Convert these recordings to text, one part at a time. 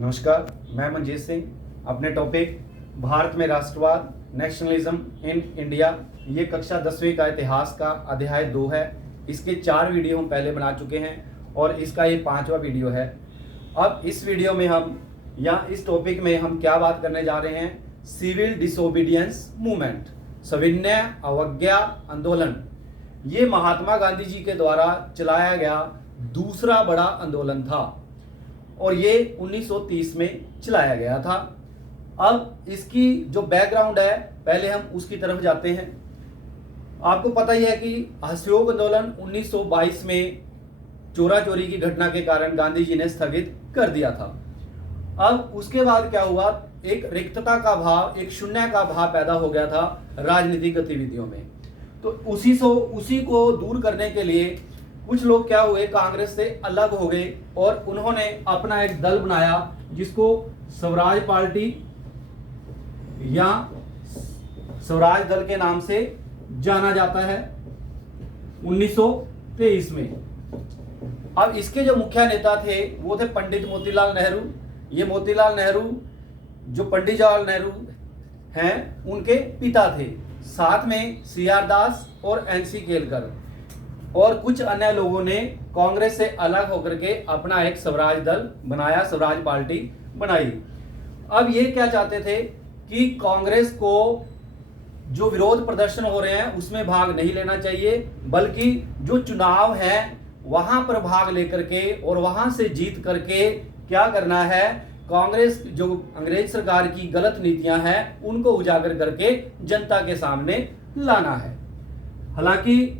नमस्कार, मैं मनजीत सिंह। अपने टॉपिक भारत में राष्ट्रवाद, नेशनलिज्म इन इंडिया, ये कक्षा 10वीं का इतिहास का अध्याय 2 है। इसके 4 वीडियो हम पहले बना चुके हैं और इसका ये 5वां वीडियो है। अब इस वीडियो में इस टॉपिक में हम क्या बात करने जा रहे हैं? सिविल डिसोबीडियंस मूवमेंट, सविनय अवज्ञा आंदोलन। ये महात्मा गांधी जी के द्वारा चलाया गया दूसरा बड़ा आंदोलन था और ये 1930 में चलाया गया था। अब इसकी जो बैकग्राउंड है, पहले हम उसकी तरफ जाते हैं। आपको पता ही है कि असहयोग आंदोलन 1922 में चोरा चोरी की घटना के कारण गांधी जी ने स्थगित कर दिया था। अब उसके बाद क्या हुआ? एक रिक्तता का भाव, एक शून्य का भाव पैदा हो गया था राजनीतिक गतिविधियों में। तो उसी को दूर करने के लिए कुछ लोग क्या हुए, कांग्रेस से अलग हो गए और उन्होंने अपना एक दल बनाया जिसको स्वराज पार्टी या स्वराज दल के नाम से जाना जाता है 1923 में। अब इसके जो मुख्य नेता थे वो थे पंडित मोतीलाल नेहरू। ये मोतीलाल नेहरू जो पंडित जवाहरलाल नेहरू हैं उनके पिता थे। साथ में सीआर दास और एनसी केलकर और कुछ अन्य लोगों ने कांग्रेस से अलग होकर के अपना एक स्वराज दल बनाया, स्वराज पार्टी बनाई। अब ये क्या चाहते थे कि कांग्रेस को जो विरोध प्रदर्शन हो रहे हैं उसमें भाग नहीं लेना चाहिए, बल्कि जो चुनाव है वहां पर भाग लेकर के और वहां से जीत करके क्या करना है, कांग्रेस जो अंग्रेज सरकार की गलत नीतियां हैं उनको उजागर करके जनता के सामने लाना है। हालांकि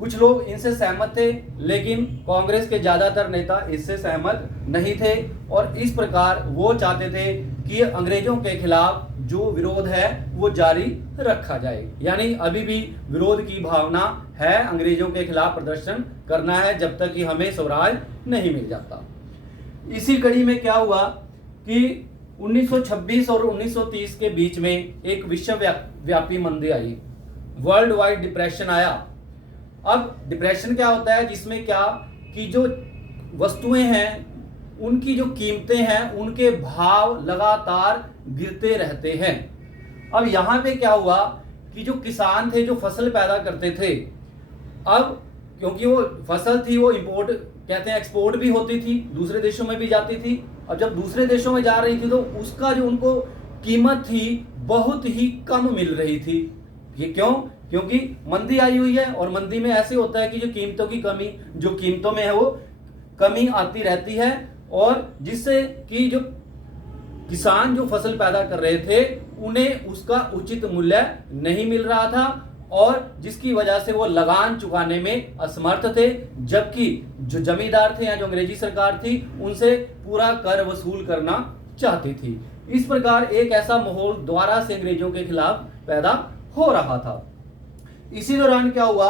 कुछ लोग इनसे सहमत थे, लेकिन कांग्रेस के ज्यादातर नेता इससे सहमत नहीं थे और इस प्रकार वो चाहते थे कि अंग्रेजों के खिलाफ जो विरोध है वो जारी रखा जाए। यानी अभी भी विरोध की भावना है, अंग्रेजों के खिलाफ प्रदर्शन करना है जब तक कि हमें स्वराज नहीं मिल जाता। इसी कड़ी में क्या हुआ कि 1926 और 1930 के बीच में एक विश्वव्यापी मंदी आई, वर्ल्ड वाइड डिप्रेशन आया। अब डिप्रेशन क्या होता है, जिसमें क्या कि जो वस्तुएं हैं उनकी जो कीमतें हैं उनके भाव लगातार गिरते रहते हैं। अब यहाँ पे क्या हुआ कि जो किसान थे जो फसल पैदा करते थे, अब क्योंकि वो फसल थी वो इंपोर्ट कहते हैं एक्सपोर्ट भी होती थी, दूसरे देशों में भी जाती थी। अब जब दूसरे देशों में जा रही थी तो उसका जो उनको कीमत थी बहुत ही कम मिल रही थी। ये क्यों? क्योंकि मंदी आई हुई है और मंदी में ऐसे होता है कि जो कीमतों में है वो कमी आती रहती है और जिससे कि जो किसान जो फसल पैदा कर रहे थे उन्हें उसका उचित मूल्य नहीं मिल रहा था और जिसकी वजह से वो लगान चुकाने में असमर्थ थे, जबकि जो जमींदार थे या जो अंग्रेजी सरकार थी उनसे पूरा कर वसूल करना चाहती थी। इस प्रकार एक ऐसा माहौल दोबारा से अंग्रेजों के खिलाफ पैदा हो रहा था। इसी दौरान क्या हुआ,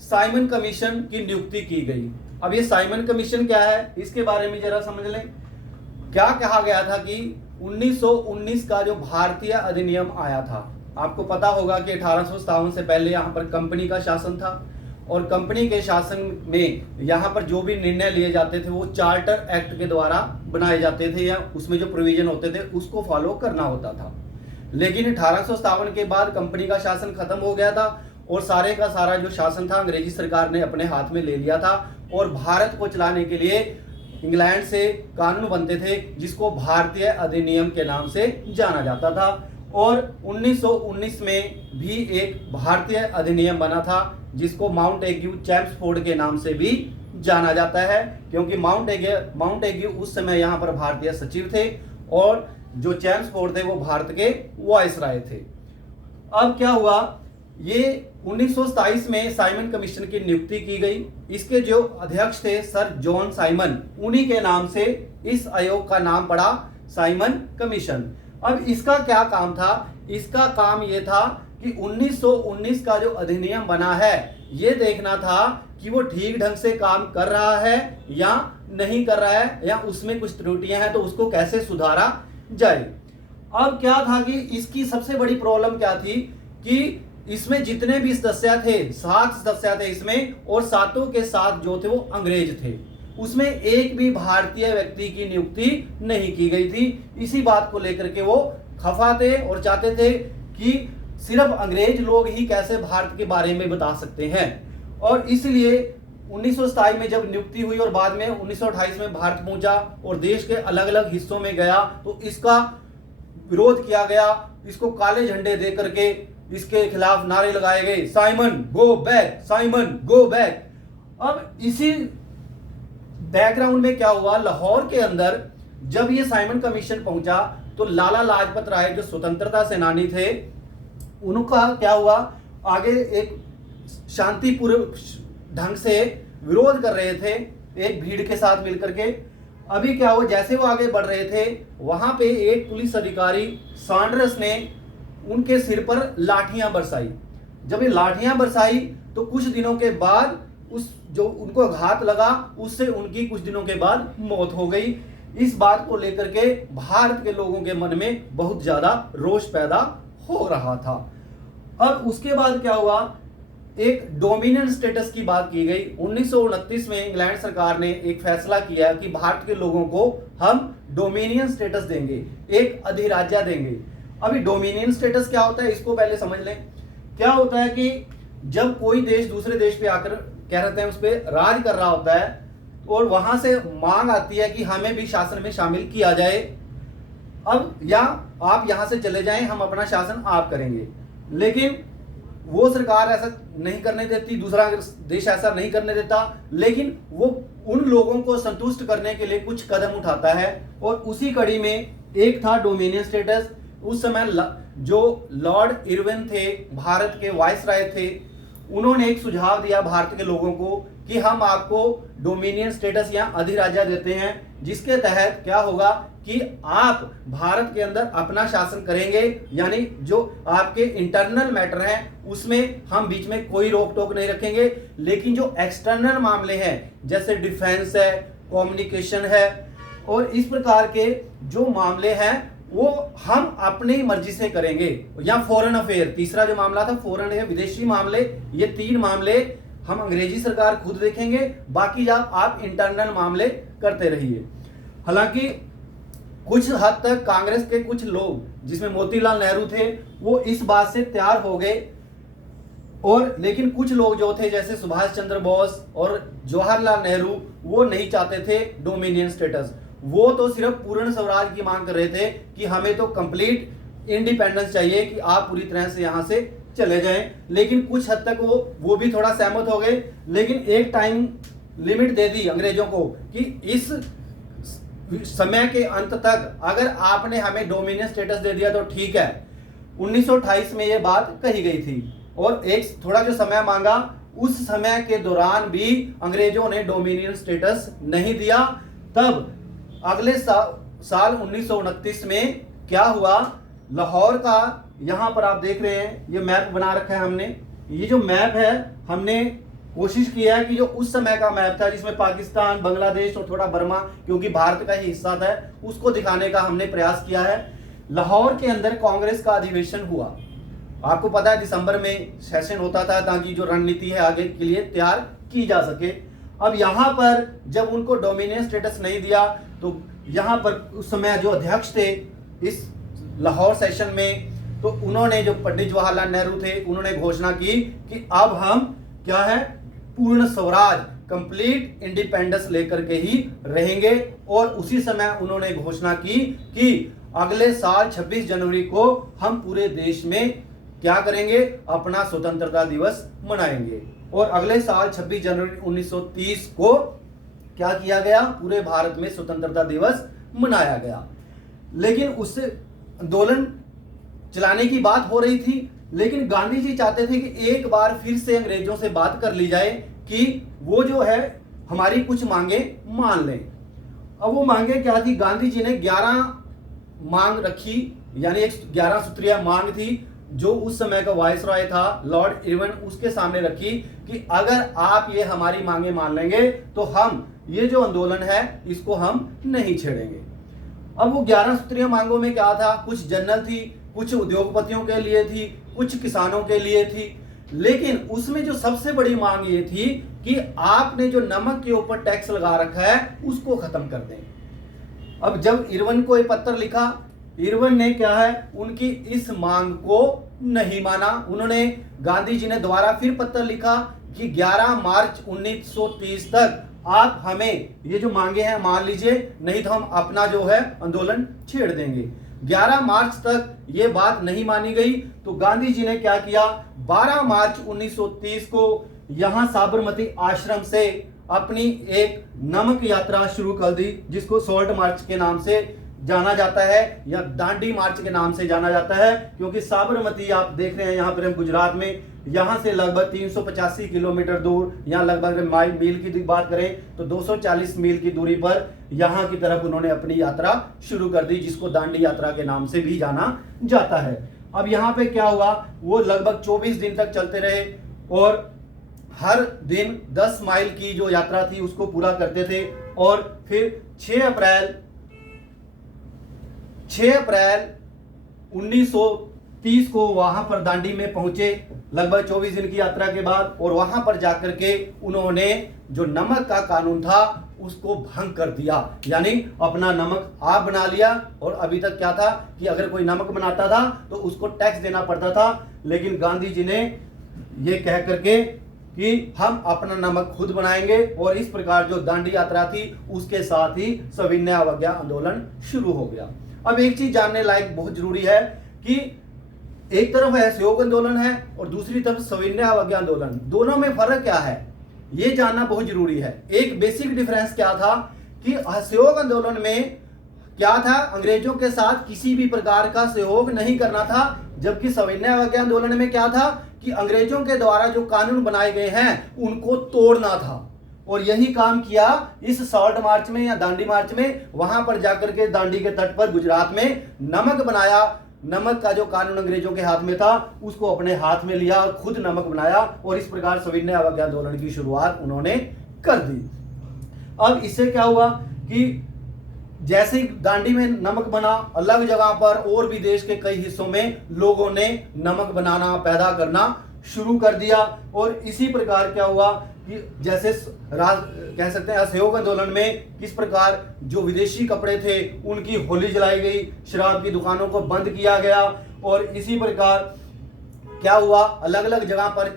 साइमन कमीशन की नियुक्ति की गई। अब ये साइमन कमीशन क्या है इसके बारे में जरा समझ लें। क्या कहा गया था कि 1919 का जो भारतीय अधिनियम आया था, आपको पता होगा कि 1857 से पहले यहाँ पर कंपनी का शासन था और कंपनी के शासन में यहाँ पर जो भी निर्णय लिए जाते थे वो चार्टर एक्ट के द्वारा बनाए जाते थे या उसमें जो प्रोविजन होते थे उसको फॉलो करना होता था। लेकिन 1857 के बाद कंपनी का शासन खत्म हो गया था और सारे का सारा जो शासन था अंग्रेजी सरकार ने अपने हाथ में ले लिया था और भारत को चलाने के लिए इंग्लैंड से कानून बनते थे जिसको भारतीय अधिनियम के नाम से जाना जाता था। और 1919 में भी एक भारतीय अधिनियम बना था जिसको माउंटेग्यू चैम्सफोर्ड के नाम से भी जाना जाता है, क्योंकि माउंटेग्यू उस समय यहाँ पर भारतीय सचिव थे और जो चैम्सफोर्ड थे वो भारत के वायसराय थे। अब क्या हुआ, ये 1927 में साइमन कमीशन की नियुक्ति की गई। इसके जो अध्यक्ष थे सर जॉन साइमन, उन्हीं के नाम से इस आयोग का नाम पड़ा साइमन कमीशन। अब इसका क्या काम था? इसका काम ये था कि 1919 का जो अधिनियम बना है ये देखना था कि वो ठीक ढंग से काम कर रहा है या नहीं कर रहा है, या उसमें कुछ त्रुटियां हैं तो उसको कैसे सुधारा जाए। अब क्या था कि इसकी सबसे बड़ी प्रॉब्लम क्या थी कि इसमें जितने भी सदस्य थे, 7 सदस्य थे इसमें, और सातों के साथ जो थे वो अंग्रेज थे। उसमें एक भी भारतीय व्यक्ति की नियुक्ति नहीं की गई थी। इसी बात को लेकर के वो खफा थे और चाहते थे कि सिर्फ अंग्रेज लोग ही कैसे भारत के बारे में बता सकते हैं। और इसलिए 1927 में जब नियुक्ति हुई और बाद में 1928 में भारत पहुंचा और देश के अलग अलग हिस्सों में गया तो इसका विरोध किया गया। इसको काले झंडे दे करके इसके खिलाफ नारे लगाए गए, Simon go back, Simon go back. अब इसी बैकग्राउंड में क्या हुआ, लाहौर के अंदर जब ये साइमन कमीशन पहुंचा तो लाला लाजपत राय जो स्वतंत्रता सेनानी थे उनका क्या हुआ, आगे एक शांतिपूर्ण ढंग से विरोध कर रहे थे एक भीड़ के साथ मिलकर के। अभी क्या हुआ, जैसे वो आगे बढ़ रहे थे वहां पे एक पुलिस अधिकारी सैंडर्स ने उनके सिर पर लाठियां बरसाई। जब ये लाठियां बरसाई तो कुछ दिनों के बाद उस जो उनको आघात लगा उससे उनकी कुछ दिनों के बाद मौत हो गई। इस बात को लेकर के भारत के लोगों के मन में बहुत ज्यादा रोष पैदा हो रहा था। अब उसके बाद क्या हुआ, एक डोमिनियन स्टेटस की बात की गई। 1929 में इंग्लैंड सरकार ने एक फैसला किया कि भारत के लोगों को हम डोमिनियन स्टेटस देंगे, एक अधिराज्य देंगे। अभी डोमिनियन स्टेटस क्या होता है इसको पहले समझ लें। क्या होता है कि जब कोई देश दूसरे देश पे आकर क्या रहते हैं उस पर राज कर रहा होता है और वहां से मांग आती है कि हमें भी शासन में शामिल किया जाए, अब या आप यहां से चले जाएं, हम अपना शासन आप करेंगे। लेकिन वो सरकार ऐसा नहीं करने देती, दूसरा देश ऐसा नहीं करने देता, लेकिन वो उन लोगों को संतुष्ट करने के लिए कुछ कदम उठाता है। और उसी कड़ी में एक था डोमिनियन स्टेटस। उस समय जो लॉर्ड इरविन थे, भारत के वाइसराय थे, उन्होंने एक सुझाव दिया भारत के लोगों को कि हम आपको डोमिनियन स्टेटस या अधिराज्य देते हैं, जिसके तहत क्या होगा कि आप भारत के अंदर अपना शासन करेंगे, यानी जो आपके इंटरनल मैटर हैं उसमें हम बीच में कोई रोक टोक नहीं रखेंगे। लेकिन जो एक्सटर्नल मामले हैं जैसे डिफेंस है, कम्युनिकेशन है और इस प्रकार के जो मामले हैं वो हम अपनी मर्जी से करेंगे। या फॉरेन अफेयर, तीसरा जो मामला था फॉरेन है, विदेशी मामले, ये 3 मामले हम अंग्रेजी सरकार खुद देखेंगे, बाकी आप इंटरनल मामले करते रहिए। हालांकि कुछ हद तक कांग्रेस के कुछ लोग जिसमें मोतीलाल नेहरू थे वो इस बात से तैयार हो गए, और लेकिन कुछ लोग जो थे जैसे सुभाष चंद्र बोस और जवाहरलाल नेहरू वो नहीं चाहते थे डोमिनियन स्टेटस। वो तो सिर्फ पूर्ण स्वराज की मांग कर रहे थे कि हमें तो कंप्लीट इंडिपेंडेंस चाहिए कि आप पूरी तरह से यहां से चले जाएं। लेकिन कुछ हद तक वो भी थोड़ा सहमत हो गए, लेकिन एक टाइम लिमिट दे दी अंग्रेजों को कि इस समय के अंत तक अगर आपने हमें डोमिनियन स्टेटस दे दिया तो ठीक है। 1928 में ये बात कही गई थी और एक थोड़ा जो समय मांगा, उस समय के दौरान भी अंग्रेजों ने डोमिनियन स्टेटस नहीं दिया। तब अगले साल 1929 में क्या हुआ, लाहौर का यहां पर आप देख रहे हैं ये मैप बना रखा है हमने। ये जो मैप है हमने कोशिश किया है कि जो उस समय का मैप था जिसमें पाकिस्तान, बांग्लादेश और थोड़ा बर्मा क्योंकि भारत का ही हिस्सा था, उसको दिखाने का हमने प्रयास किया है। लाहौर के अंदर कांग्रेस का अधिवेशन हुआ। आपको पता है दिसंबर में सेशन होता था ताकि जो रणनीति है आगे के लिए तैयार की जा सके। अब यहाँ पर जब उनको डोमिनियन स्टेटस नहीं दिया तो यहाँ पर उस समय जो अध्यक्ष थे इस लाहौर सेशन में, तो उन्होंने जो पंडित जवाहरलाल नेहरू थे उन्होंने घोषणा की कि अब हम क्या है पूर्ण स्वराज, कंप्लीट इंडिपेंडेंस लेकर के ही रहेंगे। और उसी समय उन्होंने घोषणा की कि अगले साल 26 जनवरी को हम पूरे देश में क्या करेंगे, अपना स्वतंत्रता दिवस मनाएंगे। और अगले साल 26 जनवरी 1930 को क्या किया गया, पूरे भारत में स्वतंत्रता दिवस मनाया गया। लेकिन उससे आंदोलन चलाने की बात हो रही थी, लेकिन गांधी जी चाहते थे कि एक बार फिर से अंग्रेजों से बात कर ली जाए कि वो जो है हमारी कुछ मांगे मान लें। अब वो मांगे क्या थी, गांधी जी ने 11 मांग रखी, यानी एक 11 सूत्रीय मांग थी जो उस समय का वाइसरॉय था लॉर्ड इरविन, उसके सामने रखी कि अगर आप ये हमारी मांगे मान लेंगे तो हम ये जो आंदोलन है इसको हम नहीं छेड़ेंगे। अब वो 11 सूत्रीय मांगों में क्या था, कुछ जनरल थी, कुछ उद्योगपतियों के लिए थी, कुछ किसानों के लिए थी। लेकिन उसमें जो सबसे बड़ी मांग ये थी कि आपने जो नमक के ऊपर टैक्स लगा रखा है उसको खत्म कर दें। अब जब इरविन को ये पत्र लिखा, इरविन ने क्या है, उनकी इस मांग को नहीं माना। उन्होंने, गांधी जी ने दोबारा फिर पत्र लिखा कि 11 मार्च 1930 तक आप हमें ये जो मांगे हैं मान लीजिए, नहीं तो हम अपना जो है आंदोलन छेड़ देंगे। 11 मार्च तक ये बात नहीं मानी गई तो गांधी जी ने क्या किया, 12 मार्च 1930 को यहां साबरमती आश्रम से अपनी एक नमक यात्रा शुरू कर दी, जिसको सॉल्ट मार्च के नाम से जाना जाता है या दांडी मार्च के नाम से जाना जाता है, क्योंकि साबरमती आप देख रहे हैं यहाँ पर हम गुजरात में, यहाँ से लगभग 385 किलोमीटर दूर, यहाँ लगभग मील की बात करें तो 240 मील की दूरी पर यहाँ की तरफ उन्होंने अपनी यात्रा शुरू कर दी, जिसको दांडी यात्रा के नाम से भी जाना जाता है। अब यहाँ पे क्या हुआ, वो लगभग 24 दिन तक चलते रहे और हर दिन 10 माइल की जो यात्रा थी उसको पूरा करते थे। और फिर 6 अप्रैल 1930 को वहां पर दांडी में पहुंचे, लगभग 24 दिन की यात्रा के बाद। और वहां पर जाकर के उन्होंने जो नमक का कानून था उसको भंग कर दिया, यानी अपना नमक आप बना लिया। और अभी तक क्या था कि अगर कोई नमक बनाता था तो उसको टैक्स देना पड़ता था, लेकिन गांधी जी ने ये कह करके कि हम अपना नमक खुद बनाएंगे, और इस प्रकार जो दांडी यात्रा थी उसके साथ ही सविनय अवज्ञा आंदोलन शुरू हो गया। अब एक चीज जानने लायक बहुत जरूरी है कि एक तरफ असहयोग आंदोलन है और दूसरी तरफ सविनय अवज्ञा आंदोलन, दोनों में फर्क क्या है ये जानना बहुत जरूरी है। एक बेसिक डिफरेंस क्या था कि असहयोग आंदोलन में क्या था, अंग्रेजों के साथ किसी भी प्रकार का सहयोग नहीं करना था, जबकि सविनय अवज्ञा आंदोलन में क्या था कि अंग्रेजों के द्वारा जो कानून बनाए गए हैं उनको तोड़ना था। और यही काम किया इस सॉल्ट मार्च में या दांडी मार्च में। वहां पर जाकर के दांडी के तट पर गुजरात में नमक बनाया, नमक का जो कानून अंग्रेजों के हाथ में था उसको अपने हाथ में लिया और खुद नमक बनाया, और इस प्रकार सविनय अवज्ञा आंदोलन की शुरुआत उन्होंने कर दी। अब इससे क्या हुआ कि जैसे ही दांडी में नमक बना, अलग जगह पर और भी देश के कई हिस्सों में लोगों ने नमक बनाना, पैदा करना शुरू कर दिया। और इसी प्रकार क्या हुआ कि जैसे कह सकते हैं असहयोग आंदोलन में किस प्रकार जो विदेशी कपड़े थे उनकी होली जलाई गई, शराब की दुकानों को बंद किया गया। और इसी प्रकार क्या हुआ, अलग अलग जगह पर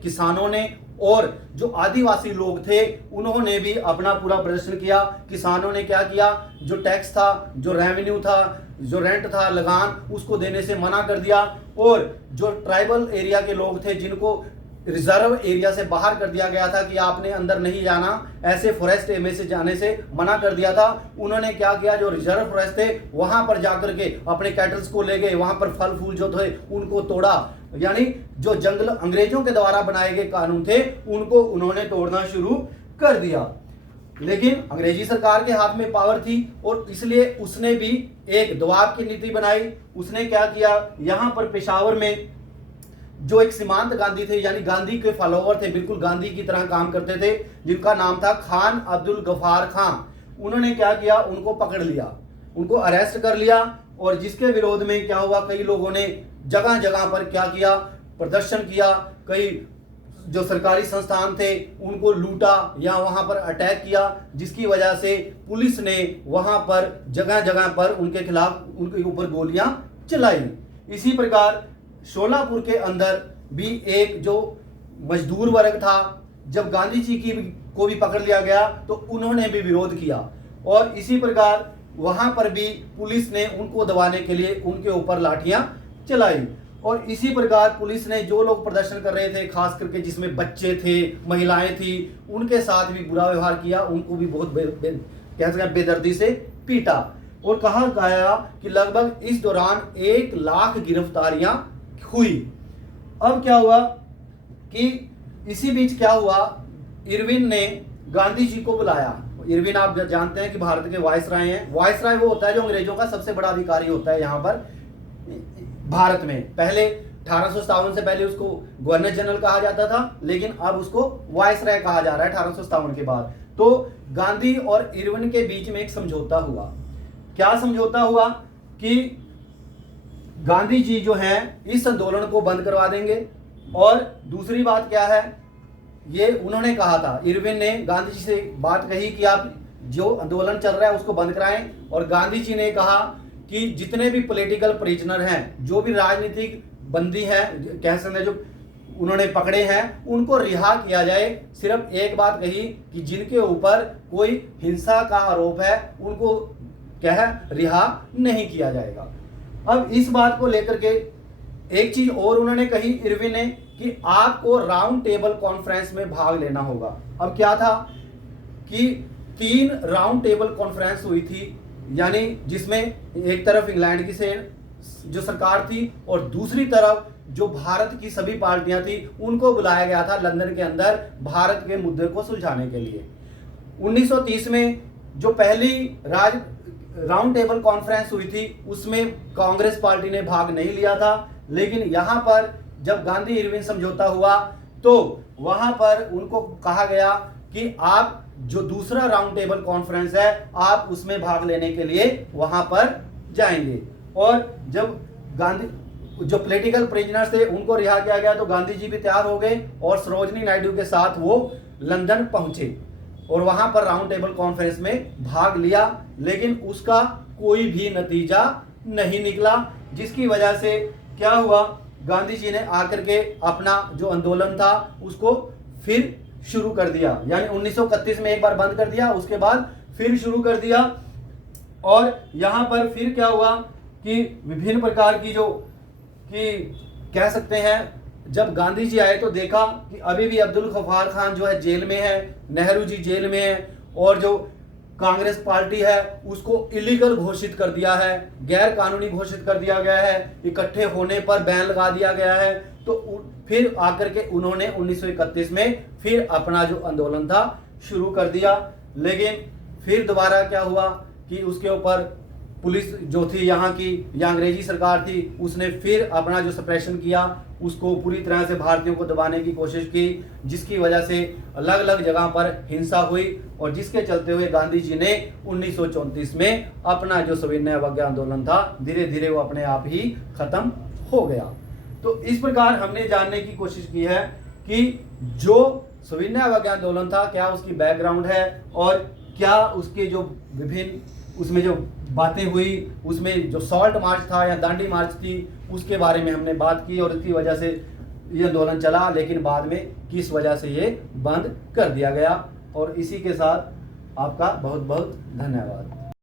किसानों ने और जो आदिवासी लोग थे उन्होंने भी अपना पूरा प्रदर्शन किया। किसानों ने क्या किया, जो टैक्स था, जो रेवेन्यू था, जो रेंट था, लगान, उसको देने से मना कर दिया। और जो ट्राइबल एरिया के लोग थे जिनको रिजर्व एरिया से बाहर कर दिया गया था कि आपने अंदर नहीं जाना, ऐसे फॉरेस्ट एरिया से जाने से मना कर दिया था, उन्होंने क्या किया, जो रिजर्व फॉरेस्ट थे वहां पर जाकर के अपने कैटल्स को ले गए, वहां पर फल फूल जो थे उनको तोड़ा, यानी जो जंगल अंग्रेजों के द्वारा बनाए गए कानून थे उनको उन्होंने तोड़ना शुरू कर दिया। लेकिन अंग्रेजी सरकार के हाथ में पावर थी और इसलिए उसने भी एक दबाव की नीति बनाई। उसने क्या किया, यहां पर पेशावर में जो एक सीमांत गांधी थे, यानी गांधी के फॉलोवर थे, बिल्कुल गांधी की तरह काम करते थे, जिनका नाम था खान अब्दुल गफार खान, उन्होंने क्या किया, उनको पकड़ लिया, उनको अरेस्ट कर लिया। और जिसके विरोध में क्या हुआ, कई लोगों ने जगह जगह पर क्या किया, प्रदर्शन किया, कई जो सरकारी संस्थान थे उनको लूटा या वहां पर अटैक किया, जिसकी वजह से पुलिस ने वहां पर जगह जगह पर उनके खिलाफ, उनके ऊपर गोलियां चलाई। इसी प्रकार शोलापुर के अंदर भी एक जो मजदूर वर्ग था, जब गांधी जी को भी पकड़ लिया गया तो उन्होंने भी विरोध किया। और इसी प्रकार वहां पर भी पुलिस ने उनको दबाने के लिए उनके ऊपर लाठियां चलाई। और इसी प्रकार पुलिस ने जो लोग प्रदर्शन कर रहे थे, खास करके जिसमें बच्चे थे, महिलाएं थी, उनके साथ भी बुरा व्यवहार किया, उनको भी बहुत बेदर्दी से पीटा। और कहा गया कि लगभग इस दौरान 1 लाख गिरफ्तारियां हुई। अब क्या हुआ कि इसी बीच क्या हुआ, इरविन ने गांधी जी को बुलाया। इरविन आप जानते हैं कि भारत के वायसराय हैं। वायसराय वो होता है जो अंग्रेजों का सबसे बड़ा अधिकारी होता है यहाँ पर भारत में। पहले 1857 से पहले उसको गवर्नर जनरल कहा जाता था, लेकिन अब उसको वायसराय कहा जा रहा है 1857 के बाद। तो गांधी और इरविन के बीच में एक समझौता हुआ। क्या समझौता हुआ कि गांधी जी जो हैं इस आंदोलन को बंद करवा देंगे, और दूसरी बात क्या है, ये उन्होंने कहा था, इरविन ने गांधी जी से बात कही कि आप जो आंदोलन चल रहा है उसको बंद कराएं, और गांधी जी ने कहा कि जितने भी पॉलिटिकल प्रिजनर हैं, जो भी राजनीतिक बंदी हैं, कह सकते हैं जो उन्होंने पकड़े हैं, उनको रिहा किया जाए। सिर्फ एक बात कही कि जिनके ऊपर कोई हिंसा का आरोप है उनको क्या है, रिहा नहीं किया जाएगा। अब इस बात को लेकर के एक चीज और उन्होंने कही इरविन ने कि आपको राउंड टेबल कॉन्फ्रेंस में भाग लेना होगा। अब क्या था कि 3 राउंड टेबल कॉन्फ्रेंस हुई थी, यानी जिसमें एक तरफ इंग्लैंड की से जो सरकार थी और दूसरी तरफ जो भारत की सभी पार्टियां थी, उनको बुलाया गया था लंदन के अंदर भारत के मुद्दे को सुलझाने के लिए। 1930 में जो पहली राउंड टेबल कॉन्फ्रेंस हुई थी उसमें कांग्रेस पार्टी ने भाग नहीं लिया था, लेकिन यहां पर जब गांधी इरविन समझौता हुआ तो वहां पर उनको कहा गया कि आप जो दूसरा राउंड टेबल कॉन्फ्रेंस है आप उसमें भाग लेने के लिए वहां पर जाएंगे। और जब गांधी जो पॉलिटिकल प्रिजनर्स थे उनको रिहा किया गया तो गांधी जी भी तैयार हो गए और सरोजनी नायडू के साथ वो लंदन पहुंचे और वहां पर राउंड टेबल कॉन्फ्रेंस में भाग लिया, लेकिन उसका कोई भी नतीजा नहीं निकला, जिसकी वजह से क्या हुआ, गांधी जी ने आकर के अपना जो आंदोलन था उसको फिर शुरू कर दिया। यानी 1931 में एक बार बंद कर दिया, उसके बाद फिर शुरू कर दिया। और यहां पर फिर क्या हुआ कि विभिन्न प्रकार की जो कि कह सकते हैं, जब गांधी जी आए तो देखा कि अभी भी अब्दुल गफ्फार खान जो है जेल में है, नेहरू जी जेल में है, और जो कांग्रेस पार्टी है उसको इलीगल घोषित कर दिया है, गैर कानूनी घोषित कर दिया गया है, इकट्ठे होने पर बैन लगा दिया गया है। तो फिर आकर के उन्होंने 1931 में फिर अपना जो आंदोलन था शुरू कर दिया, लेकिन फिर दोबारा क्या हुआ कि उसके ऊपर पुलिस जो थी यहाँ की या अंग्रेजी सरकार थी उसने फिर अपना जो सप्रेशन किया, उसको पूरी तरह से भारतीयों को दबाने की कोशिश की, जिसकी वजह से अलग अलग जगह पर हिंसा हुई और जिसके चलते हुए गांधी जी ने 1934 में अपना जो सविनय अवज्ञा आंदोलन था धीरे धीरे वो अपने आप ही खत्म हो गया। तो इस प्रकार हमने जानने की कोशिश की है कि जो सविनय अवज्ञा आंदोलन था क्या उसकी बैकग्राउंड है और क्या उसके जो विभिन्न उसमें जो बातें हुई, उसमें जो सॉल्ट मार्च था या दांडी मार्च थी उसके बारे में हमने बात की और इसकी वजह से ये आंदोलन चला, लेकिन बाद में किस वजह से ये बंद कर दिया गया। और इसी के साथ आपका बहुत बहुत धन्यवाद।